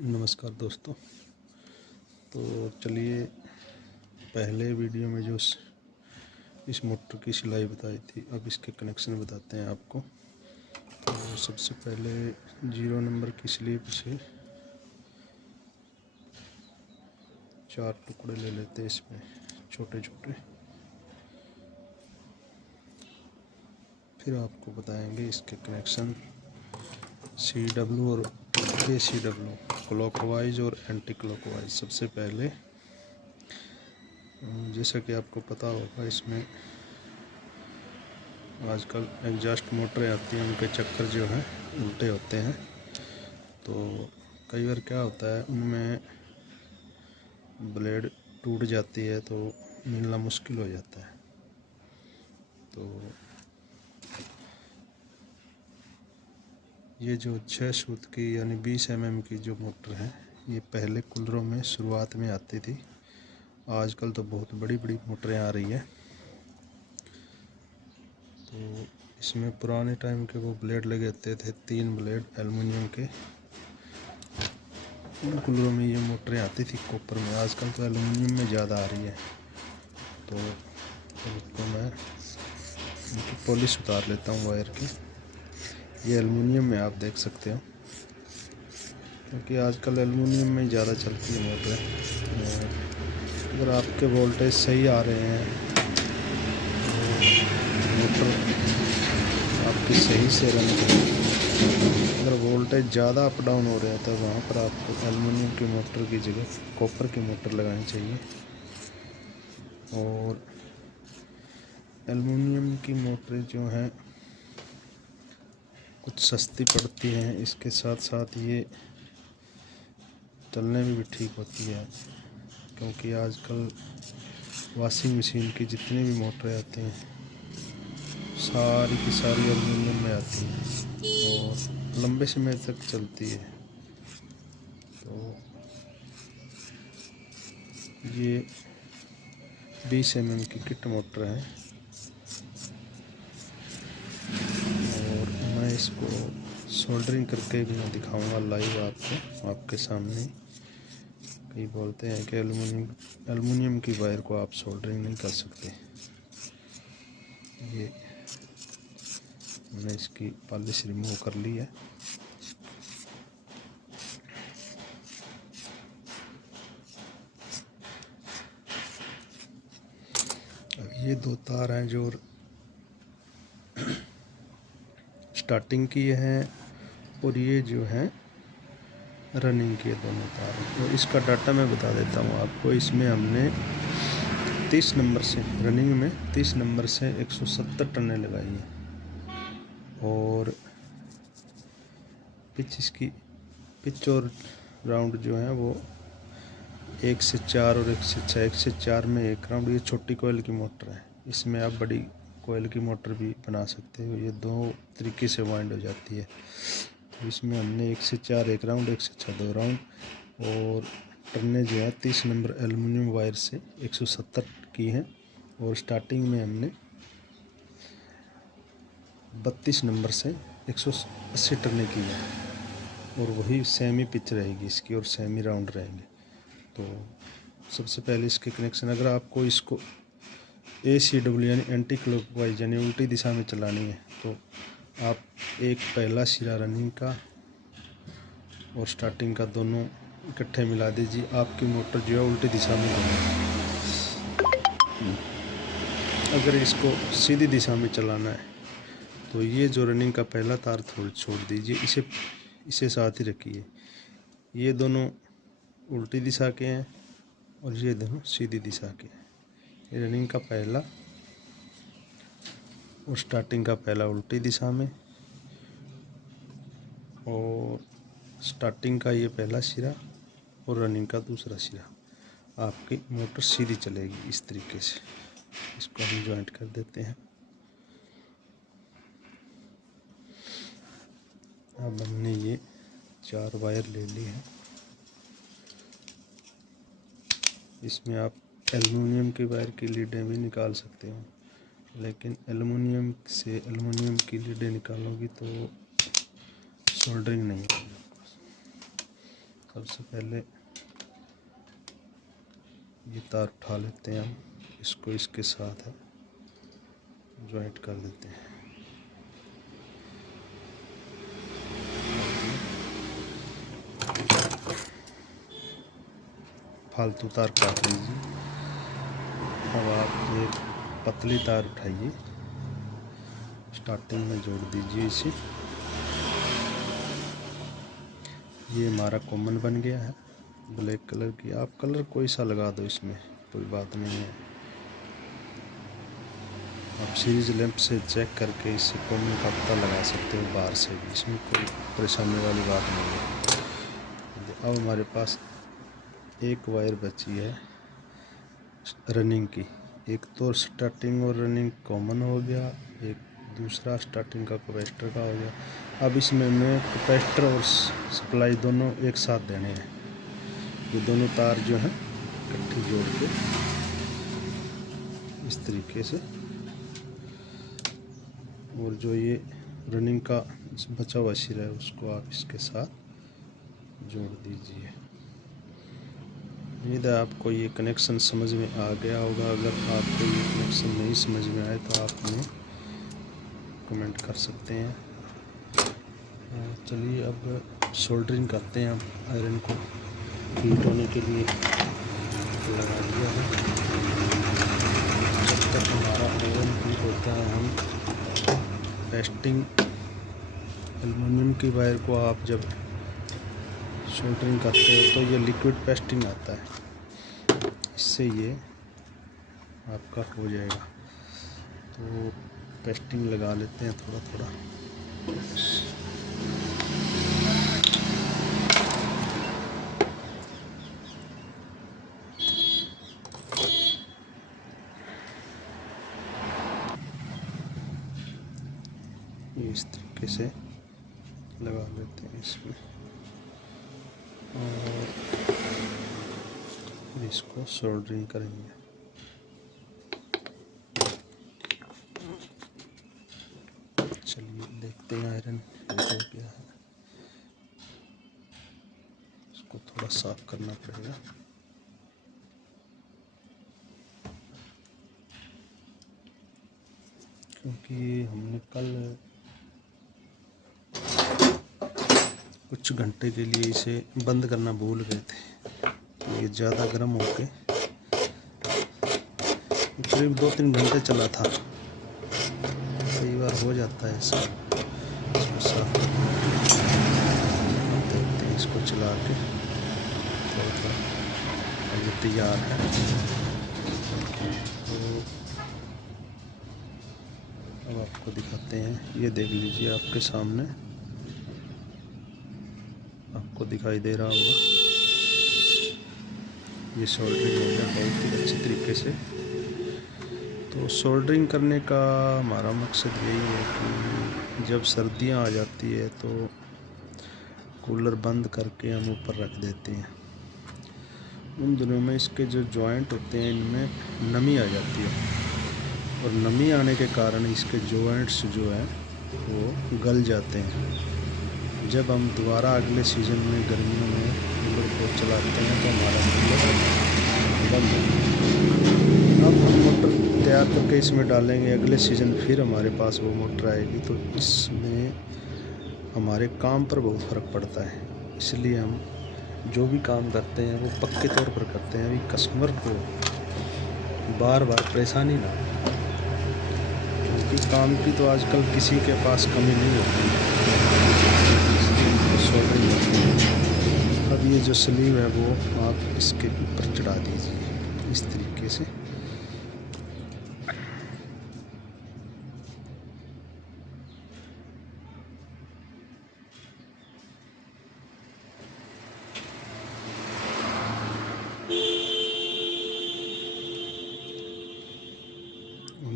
नमस्कार दोस्तों। तो चलिए, पहले वीडियो में जो इस मोटर की सिलाई बताई थी, अब इसके कनेक्शन बताते हैं आपको। तो सबसे पहले 0 नंबर की स्लीप से 4 टुकड़े ले लेते हैं इसमें छोटे छोटे। फिर आपको बताएंगे इसके कनेक्शन CW और ACW, क्लॉकवाइज और एंटी क्लॉकवाइज। सबसे पहले जैसा कि आपको पता होगा, इसमें आजकल एग्जॉस्ट मोटरें आती हैं, उनके चक्कर जो हैं उल्टे होते हैं। तो कई बार क्या होता है, उनमें ब्लेड टूट जाती है तो मिलना मुश्किल हो जाता है। तो ये जो 6 सूत की यानी 20 mm की जो मोटर है, ये पहले कूलरों में शुरुआत में आती थी। आजकल तो बहुत बड़ी बड़ी मोटरें आ रही हैं। तो इसमें पुराने टाइम के वो ब्लेड लगे होते थे, 3 ब्लेड एल्युमिनियम के। उन कूलरों में ये मोटरें आती थी कॉपर में। आजकल तो एल्युमिनियम में ज़्यादा आ रही है। तो उसको मैं इनकी पॉलिश उतार लेता हूँ वायर की। ये एल्युमिनियम में आप देख सकते हो, क्योंकि आजकल एल्युमिनियम में ज़्यादा चलती है मोटरें। अगर आपके वोल्टेज सही आ रहे हैं तो मोटर आपकी सही से रन करेगी। अगर वोल्टेज ज़्यादा अप डाउन हो रहा है तो वहाँ पर आपको एल्युमिनियम की मोटर की जगह कॉपर की मोटर लगानी चाहिए। और एल्युमिनियम की मोटरें जो हैं कुछ सस्ती पड़ती हैं, इसके साथ साथ ये चलने में भी ठीक होती है। क्योंकि आजकल वॉशिंग मशीन की जितनी भी मोटरें आती हैं सारी की सारी एल्युमिनियम में आती हैं और लंबे समय तक चलती है। तो ये 20 mm की किट मोटर है और मैं इसको सोल्डरिंग करके भी मैं दिखाऊंगा लाइव आपको, आपके सामने। कई बोलते हैं कि एल्युमिनियम की वायर को आप सोल्डरिंग नहीं कर सकते। ये मैंने इसकी पॉलिश रिमूव कर ली है। अब ये 2 तार हैं जो स्टार्टिंग की हैं और ये जो हैं रनिंग के दोनों तार हैं। तो इसका डाटा मैं बता देता हूँ आपको। इसमें हमने 30 नंबर से रनिंग में 30 नंबर से 170 टनें लगाई हैं और पिच और राउंड जो है वो 1 से 4 और 1 से 6। 1 से 4 में 1 राउंड। ये छोटी कोयल की मोटर है। इसमें आप बड़ी कोयल की मोटर भी बना सकते हो। ये 2 तरीके से वाइंड हो जाती है। तो इसमें हमने 1 से 4 1 राउंड, 1 से 6 2 राउंड और टन्ने जो है 30 नंबर एल्युमिनियम वायर से 170 की हैं। और स्टार्टिंग में हमने 32 नंबर से 180 टन्ने की है और वही सेमी पिच रहेगी इसकी और सेमी राउंड रहेंगे। तो सबसे पहले इसके कनेक्शन, अगर आपको इसको ACW यानी एंटी क्लॉकवाइज यानी उल्टी दिशा में चलानी है तो आप एक पहला सिरा रनिंग का और स्टार्टिंग का दोनों इकट्ठे मिला दीजिए। आपकी मोटर जो है उल्टी दिशा में घूमेगी। अगर इसको सीधी दिशा में चलाना है तो ये जो रनिंग का पहला तार छोड़ दीजिए, इसे साथ ही रखिए। ये दोनों उल्टी दिशा के हैं और ये दोनों सीधी दिशा के हैं। ये रनिंग का पहला और स्टार्टिंग का पहला उल्टी दिशा में और स्टार्टिंग का ये पहला सिरा और रनिंग का दूसरा सिरा। आपकी मोटर सीधी चलेगी इस तरीके से। इसको हम जॉइंट कर देते हैं। अब हमने ये 4 वायर ले ली है। इसमें आप एल्युमिनियम की वायर की लीडें भी निकाल सकते हो, लेकिन एल्युमिनियम से एल्युमिनियम की लीडें निकालोगी तो सोल्डरिंग नहीं होगी। सबसे पहले ये तार उठा लेते हैं हम, इसको इसके साथ है ज्वाइंट कर देते हैं। फालतू तार काट लीजिए। अब आप ये पतली तार उठाइए, स्टार्टिंग में जोड़ दीजिए इसे। ये हमारा कॉमन बन गया है ब्लैक कलर की। आप कलर कोई सा लगा दो, इसमें कोई बात नहीं है। आप सीरीज लैंप से चेक करके इससे कॉमन का पता लगा सकते हो बाहर से भी, इसमें कोई परेशानी वाली बात नहीं है। अब हमारे पास एक वायर बची है रनिंग की। एक तो स्टार्टिंग और रनिंग कॉमन हो गया, एक दूसरा स्टार्टिंग का कैपेसिटर का हो गया। अब इसमें मैं कैपेसिटर और सप्लाई दोनों एक साथ देने हैं। ये दोनों तार जो हैं इकट्ठी जोड़ के इस तरीके से, और जो ये रनिंग का बचा हुआ सिरा है उसको आप इसके साथ जोड़ दीजिए। उम्मीद है आपको ये कनेक्शन समझ में आ गया होगा। अगर आपको ये कनेक्शन नहीं समझ में आए तो आप हमें कमेंट कर सकते हैं। चलिए अब सोल्डरिंग करते हैं। अब आयरन को हीट होने के लिए लगा दिया है। जब तक हमारा आयरन हीट होता है, हम पेस्टिंग एल्युमिनियम की वायर को आप जब सोल्डरिंग करते हो तो ये लिक्विड पेस्टिंग आता है, इससे ये आपका हो जाएगा। तो पेस्टिंग लगा लेते हैं थोड़ा थोड़ा। इस तरीके से लगा लेते हैं इसमें, और इसको सोल्डरिंग करेंगे। चलिए देखते हैं आयरन हो गया है। इसको थोड़ा साफ करना पड़ेगा। क्योंकि हमने कल कुछ घंटे के लिए इसे बंद करना भूल गए थे, तो ये ज़्यादा गर्म होके करीब 2-3 घंटे चला था। कई बार हो जाता है ऐसा। इसको साफ देखते हैं, इसको चला के थोड़ा ये तैयार है। तो अब आपको दिखाते हैं, ये देख लीजिए आपके सामने, आपको दिखाई दे रहा होगा। ये सोल्डरिंग हो गया बहुत ही अच्छी तरीके से। तो सोल्डरिंग करने का हमारा मकसद यही है कि जब सर्दियां आ जाती है तो कूलर बंद करके हम ऊपर रख देते हैं। उन दिनों में इसके जो जॉइंट होते हैं इनमें नमी आ जाती है, और नमी आने के कारण इसके जॉइंट्स जो है वो गल जाते हैं। जब हम दोबारा अगले सीज़न में गर्मियों में कूलर को चलाते हैं तो हमारा कूलर बंद है। अब हम मोटर तैयार करके इसमें डालेंगे, अगले सीज़न फिर हमारे पास वो मोटर आएगी, तो इसमें हमारे काम पर बहुत फ़र्क पड़ता है। इसलिए हम जो भी काम करते हैं वो पक्के तौर पर करते हैं, अभी कस्टमर को बार बार परेशानी ना, क्योंकि काम की तो आजकल किसी के पास कमी नहीं होती। अब ये जो स्लीव है वो आप इसके ऊपर चढ़ा दीजिए इस तरीके से।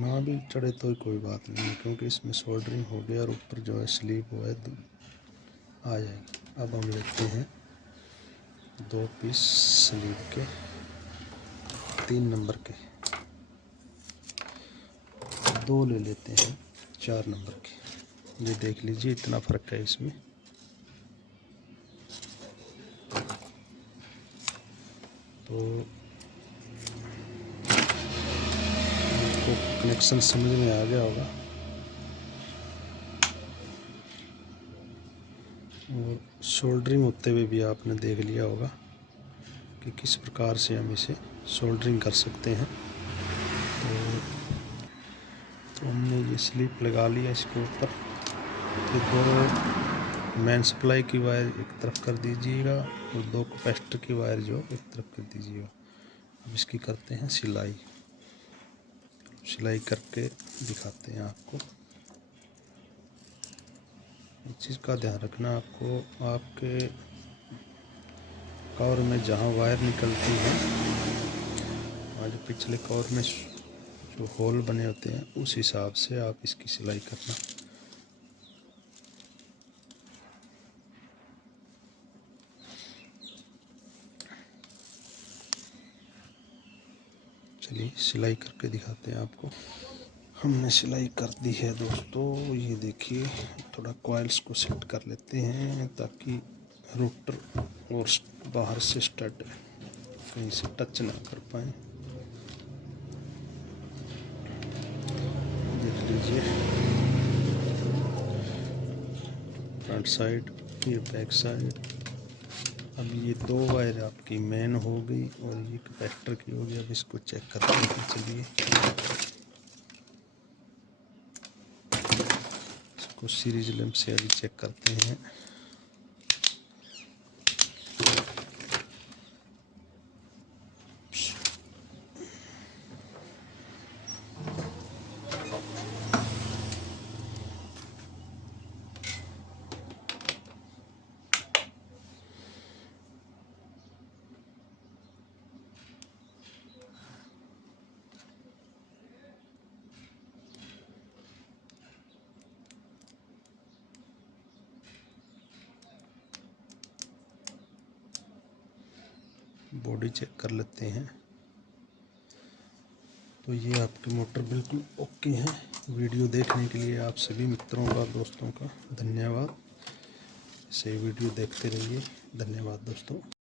ना भी चढ़े तो कोई बात नहीं, क्योंकि इसमें सोल्डरिंग हो गया और ऊपर जो है स्लीव वो है आ जाएगी। अब हम लेते हैं 2 पीस स्लीव के 3 नंबर के, 2 ले लेते हैं 4 नंबर के। ये देख लीजिए इतना फ़र्क है इसमें। तो आपको कनेक्शन समझ में आ गया होगा और सोल्डरिंग होते हुए भी आपने देख लिया होगा कि किस प्रकार से हम इसे सोल्डरिंग कर सकते हैं। तो हमने ये स्लिप लगा लिया इसके ऊपर। ये दो मेन सप्लाई की वायर एक तरफ कर दीजिएगा और दो कैपेसिटर की वायर जो एक तरफ कर दीजिएगा। अब इसकी करते हैं सिलाई करके दिखाते हैं आपको। इस चीज़ का ध्यान रखना आपको, आपके कवर में जहाँ वायर निकलती है, आज पिछले कवर में जो होल बने होते हैं उस हिसाब से आप इसकी सिलाई करना। चलिए सिलाई करके दिखाते हैं आपको। हमने सिलाई कर दी है दोस्तों, ये देखिए। थोड़ा कॉइल्स को सेट कर लेते हैं ताकि रोटर और बाहर से स्टड कहीं से टच ना कर पाए। देख लीजिए, फ्रंट साइड, ये बैक साइड। अब ये दो वायर आपकी मेन हो गई और ये कैपेसिटर की हो गई। अब इसको चेक करते हैं। चलिए इसको सीरीज लैंप से अभी चेक करते हैं। बॉडी चेक कर लेते हैं। तो ये आपकी मोटर बिल्कुल ओके है। वीडियो देखने के लिए आप सभी मित्रों का, दोस्तों का धन्यवाद। इसे वीडियो देखते रहिए। धन्यवाद दोस्तों।